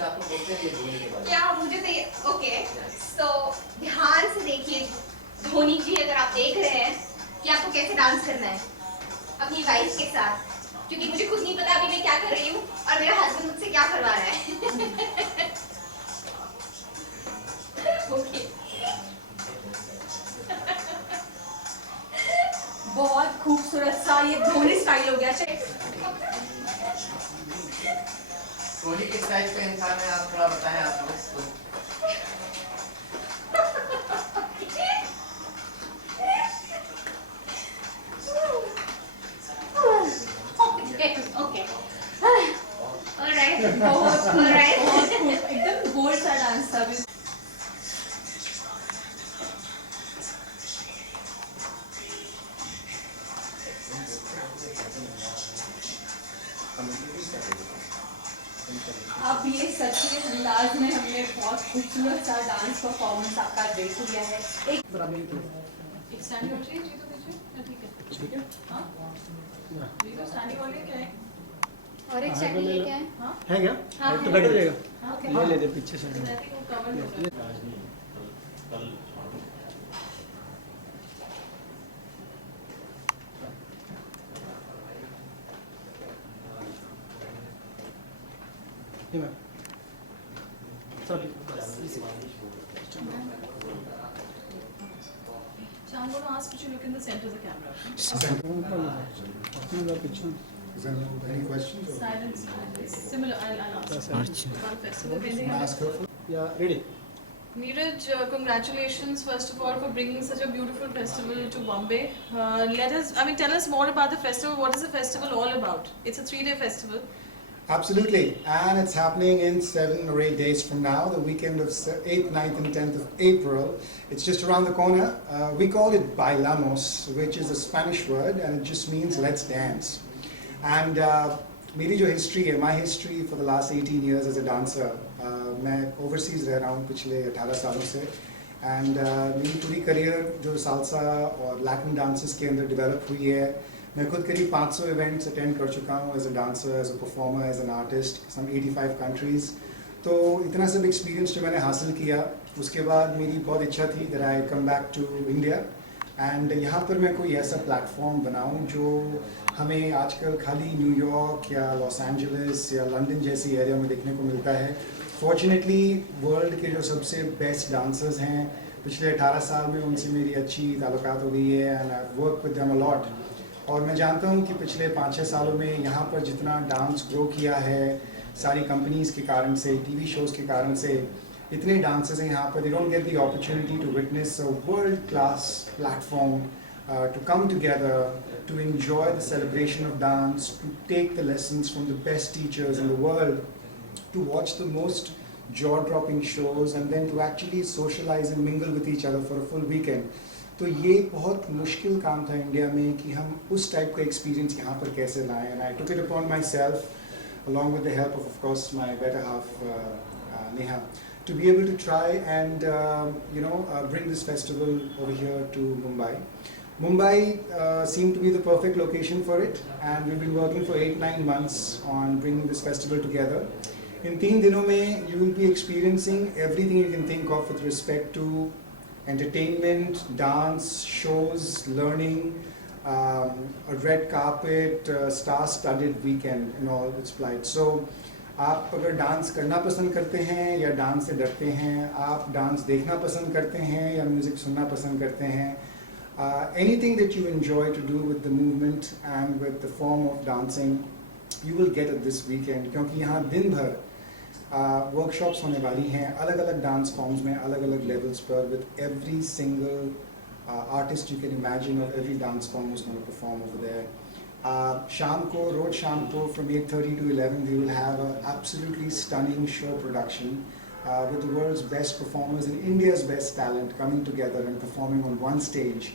कुछ आपको बोलते हैं ये धोनी के बारे में? क्या मुझे तो ये ओके, तो ध्यान से देखिए धोनी जी, अगर आप देख रहे हैं कि आपको कैसे डांस करना है अपनी वाइफ के साथ, क्योंकि मुझे खुद नहीं पता अभी मैं क्या कर रही हूँ और मेरा हस्बैंड मुझसे क्या करवा रहा है। ओके, बहुत खूबसूरत सा ये धोनी स्टाइल हो गया। धोनी किस टाइप का इंसान है, आप थोड़ा बताएं आप लोग। एकदम गोल्ड सा डांस था। अब ये सच्चे अंदाज में हमने बहुत खूबसूरत सा डांस परफॉर्मेंस आपका देख लिया है। एक स्टैंडिंग हो चाहिए जी, तो पीछे ठीक है, ठीक है। हाँ जी, तो स्टैंडिंग वाले क्या है और एक स्टैंडिंग ये क्या है? हाँ है क्या? हाँ, तो बैठ जाएगा। हाँ, ले ले पीछे से। ये ma'am So I'm going to ask you to look in the center of the camera. Is there any questions? Or? Silence. Similar. I'll ask. One festival. Ask her. Yeah, ready. Neeraj, congratulations first of all for bringing such a beautiful festival to Bombay. Tell us more about the festival. What is the festival all about? It's a 3-day festival. Absolutely, and it's happening in 7 or 8 days from now, the weekend of 8th, 9th and 10th of April. It's just around the corner. We call it Bailamos, which is a Spanish word, and it just means let's dance. And मेरी जो history है, my history for the last 18 years as a dancer, मैं overseas रह रहा हूँ पिछले 18 सालों से, and मेरी पूरी career जो salsa और Latin dances के अंदर develop हुई है. मैं खुद करीब 500 इवेंट्स अटेंड कर चुका हूँ as a dancer, as a performer, as an artist, some 85 countries. तो इतना सब एक्सपीरियंस जो मैंने हासिल किया, उसके बाद मेरी बहुत इच्छा थी that I come back to India and यहाँ पर मैं कोई ऐसा प्लेटफॉर्म बनाऊँ जो हमें आजकल खाली न्यूयॉर्क या लॉस एंजलिस या लंदन जैसी एरिया में देखने को मिलता है. फॉर्चुनेटली वर्ल्ड के जो सबसे बेस्ट डांसर्स हैं पिछले 18 साल में उनसे मेरी अच्छी ताल्लुकात हो गई है and I work with them a lot. और मैं जानता हूँ कि पिछले 5-6 सालों में यहाँ पर जितना डांस ग्रो किया है सारी कंपनीज़ के कारण से, टीवी शोज़ के कारण से, इतने डांसर्स हैं यहाँ पर, they don't get the opportunity to witness a world class platform to come together, to enjoy the celebration of dance, to take the lessons from the best teachers in the world, to watch the most jaw-dropping shows and then to actually socialize and mingle with each other for a full weekend. तो ये बहुत मुश्किल काम था India में कि हम उस टाइप का एक्सपीरियंस यहाँ पर कैसे लाएं. And I took it upon my self along with the help of course my better half Neha, to be able to try and bring this festival over here to Mumbai. Mumbai seemed to be the perfect location for it, and we've been working for 8-9 months on bringing this festival together. In 3 dinons mein you will be experiencing everything you can think of with respect to entertainment, dance, shows, learning, a red carpet, star-studded weekend in all its flight. So, आप अगर dance करना पसंद करते हैं या dance से डरते हैं, आप डांस देखना पसंद करते हैं या म्यूज़िक सुनना पसंद करते हैं, anything that you enjoy to do with the movement and with the form of dancing, you will get it this weekend. क्योंकि यहाँ दिन भर वर्कशॉप्स होने वाली हैं अलग अलग डांस फॉर्म्स में, अलग अलग लेवल्स पर, with every single artist you can imagine और every dance form is going to perform over there. शाम को, रोज शाम को from 8:30 to 11 we will have an absolutely stunning show production with the world's best performers and India's best talent coming together and performing on one stage.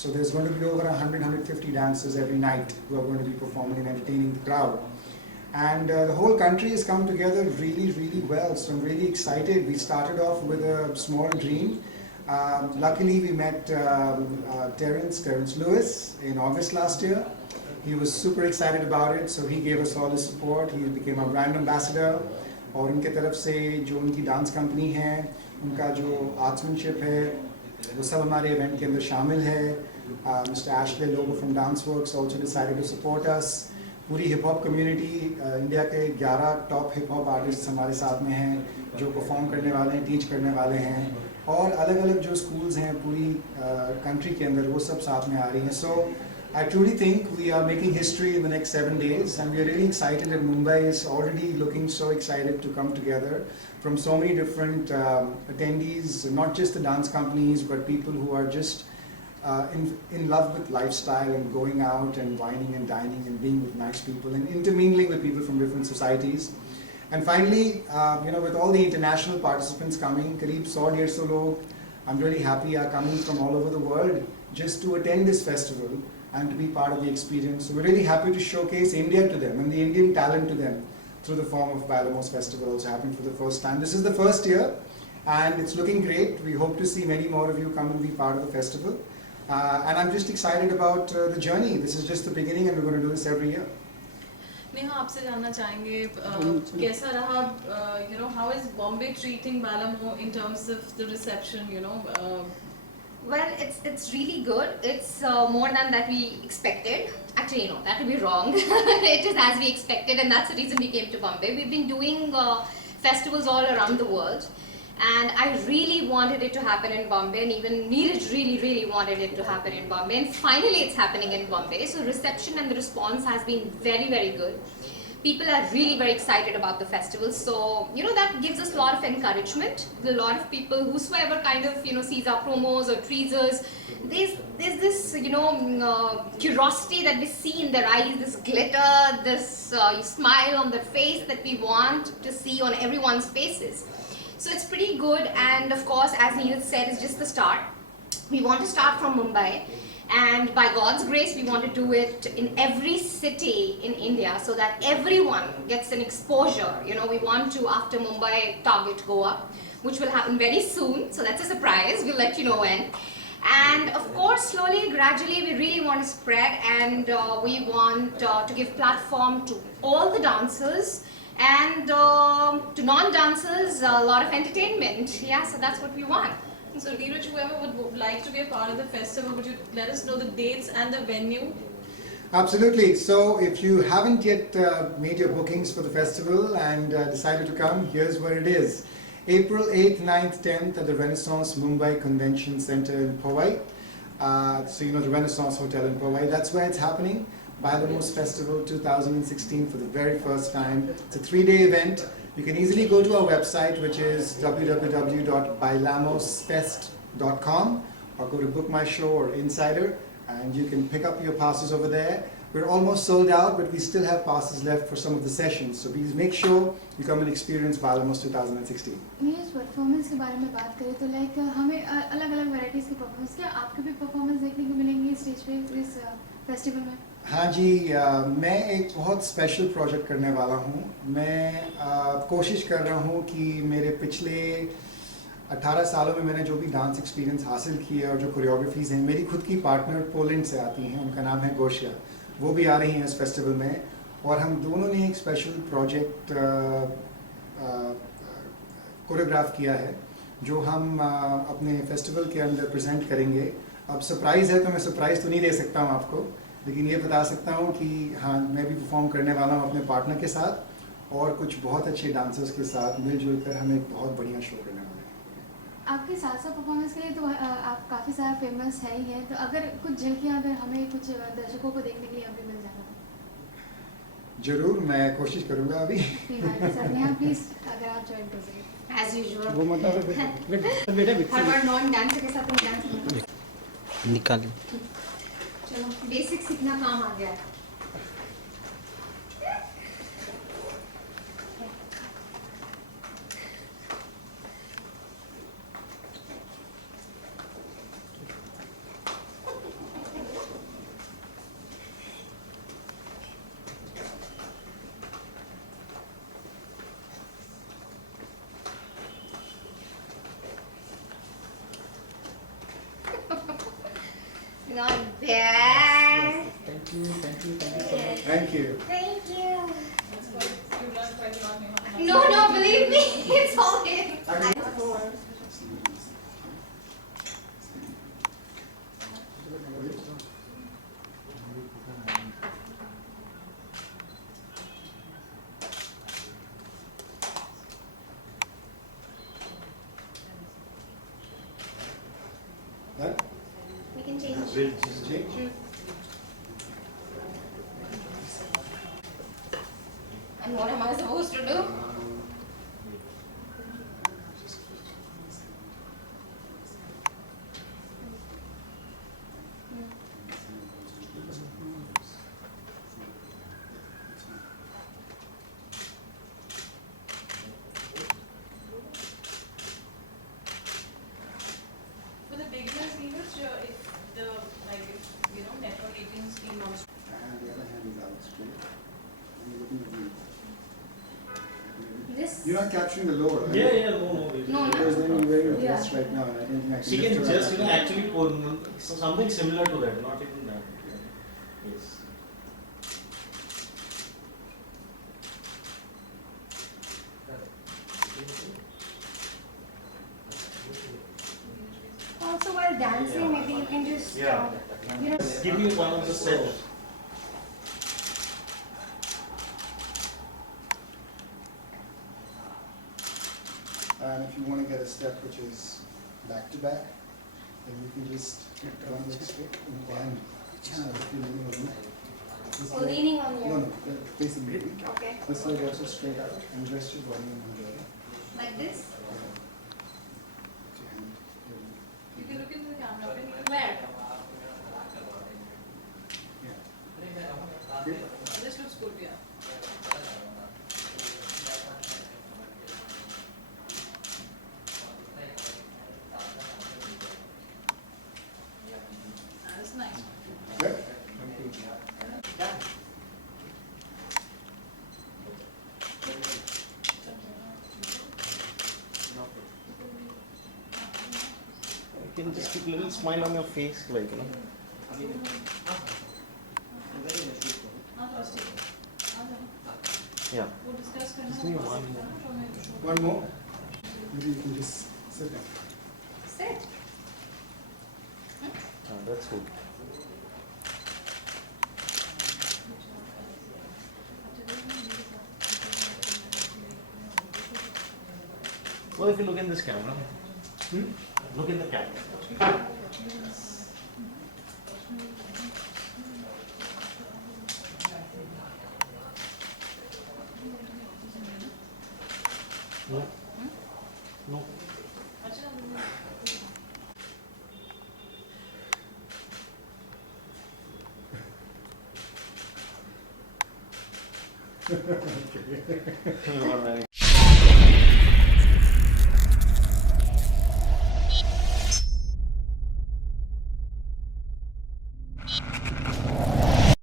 So there's going to be over 100-150 dancers every night who are going to be performing and entertaining the crowd. And the whole country has come together really, really well. So I'm really excited. We started off with a small dream. Luckily, we met Terence Lewis in August last year. He was super excited about it, so he gave us all his support. He became our brand ambassador. और उनके तरफ से जो उनकी dance company है, उनका जो आर्ट्समैनशिप है, वो सब हमारे इवेंट के अंदर शामिल है. Mr. Ashley Lobo from DanceWorks also decided to support us. पूरी हिप हॉप कम्युनिटी, इंडिया के 11 टॉप हिप हॉप आर्टिस्ट हमारे साथ में हैं जो परफॉर्म करने वाले हैं, टीच करने वाले हैं, और अलग अलग जो स्कूल्स हैं पूरी कंट्री के अंदर, वो सब साथ में आ रही हैं. सो I truly think we are making history in the next 7 days, and we are really excited, and Mumbai is already looking so excited to come together from so many different attendees, not just the dance companies, but people who are just in love with lifestyle and going out and wining and dining and being with nice people and intermingling with people from different societies. And finally, with all the international participants coming, kareeb 100-150 log, I'm really happy are coming from all over the world just to attend this festival and to be part of the experience. So we're really happy to showcase India to them and the Indian talent to them through the form of Bailamos Festival, also happening for the first time. This is the first year and it's looking great. We hope to see many more of you come and be part of the festival. And I'm just excited about the journey. This is just the beginning and we're going to do this every year. Neha, आपसे जानना चाहेंगे कैसा रहा, how is Bombay treating Balamo in terms of the reception, Well, it's really good. It's more than that we expected. Actually, no, that would be wrong. It is as we expected, and that's the reason we came to Bombay. We've been doing festivals all around the world, and I really wanted it to happen in Bombay, and even Neeraj really wanted it to happen in Bombay, and finally it's happening in Bombay. So reception and the response has been very good. People are really very excited about the festival, so that gives us a lot of encouragement. A lot of people, whosoever kind of sees our promos or teasers, there's this curiosity that we see in their eyes, this glitter, this smile on their face that we want to see on everyone's faces. So it's pretty good, and of course, as Neeraj said, it's just the start. We want to start from Mumbai. And by God's grace, we want to do it in every city in India so that everyone gets an exposure. We want to, after Mumbai, target Goa, which will happen very soon. So that's a surprise. We'll let you know when. And of course, slowly, gradually, we really want to spread, and we want to give platform to all the dancers and to non-dancers, a lot of entertainment. Yeah, so that's what we want. So Neeraj, whoever would like to be a part of the festival, would you let us know the dates and the venue? Absolutely. So if you haven't yet made your bookings for the festival and decided to come, here's where it is. April 8th, 9th, 10th at the Renaissance Mumbai Convention Center in Powai. So the Renaissance Hotel in Powai, that's where it's happening. Bailamos Festival 2016 for the very first time. It's a 3-day event. You can easily go to our website, which is www.bailamosfest.com, or go to Book My Show or Insider, and you can pick up your passes over there. We're almost sold out, but we still have passes left for some of the sessions. So please make sure you come and experience Bailamos 2016. Neeraj, performance के बारे में बात करें तो like हमें अलग-अलग varieties के performance, क्या आपके भी परफॉर्मेंस देखने को मिलेंगे स्टेज पे इस फेस्टिवल में? हाँ जी, मैं एक बहुत स्पेशल प्रोजेक्ट करने वाला हूँ. मैं कोशिश कर रहा हूँ कि मेरे पिछले 18 सालों में मैंने जो भी डांस एक्सपीरियंस हासिल किए और जो कोरियोग्राफीज़ हैं, मेरी खुद की पार्टनर पोलैंड से आती हैं, उनका नाम है गोशिया, वो भी आ रही हैं इस फेस्टिवल में, और हम दोनों ने एक स्पेशल प्रोजेक्ट कोरियोग्राफ किया है जो हम अपने फेस्टिवल के अंदर प्रेजेंट करेंगे. अब सरप्राइज़ है तो मैं सरप्राइज़ तो नहीं दे सकता हूँ आपको, लेकिन ये बता सकता हूँ कि हाँ, मैं भी परफॉर्म करने वाला हूँ अपने पार्टनर के साथ और कुछ बहुत अच्छे डांसर्स के साथ मिलजुल कर हम एक बहुत बढ़िया शो करने वाले हैं. आपके सालसा परफॉर्मेंस के लिए तो आप काफ़ी सारा फेमस है ही है, तो अगर कुछ झलकियाँ अगर हमें कुछ दर्शकों को देखने के लिए अभी मिल जाना तो जरूर, मैं कोशिश करूँगा. अभी नेहा प्लीज़ अगर आप ज्वाइन कर सकें. As usual. वो मतलब हर बार नॉन डांसर के साथ हम डांस निकाल. चलो, बेसिक सीखना काम आ गया. Not bad. Thank you. Thank you. You've learned quite a lot, Neha. No, believe me, it's all him. Done? We can change. Change. And what am I supposed to do? For the beginners, viewers, if the networking scheme wants And the other hand is out straight. And you're looking at me. This? You're not capturing the lower, right? Yeah, no. No, Because then you're wearing a Yeah. dress right now, and I don't think I can She can lift her just, up. actually put something similar to that, not even that. Yes. Also, while dancing, maybe you can just, Give me one of the steps. And if you want to get a step which is back to back, then you can just go on this way and then if you're leaning on me. This or leg- leaning on No, you. no, facing me. Okay. This leg also straight out and rest your body on the other. Like this? You can look into the camera. Where? Okay. This looks good, yeah. That's nice. Okay. You can just keep a little smile on your face, like, you know. Yeah. वो discuss करना Just need one more. One more. Maybe you can just sit down. Sit. That's good. Well, if you look in this camera, look in the camera. No. No. All right.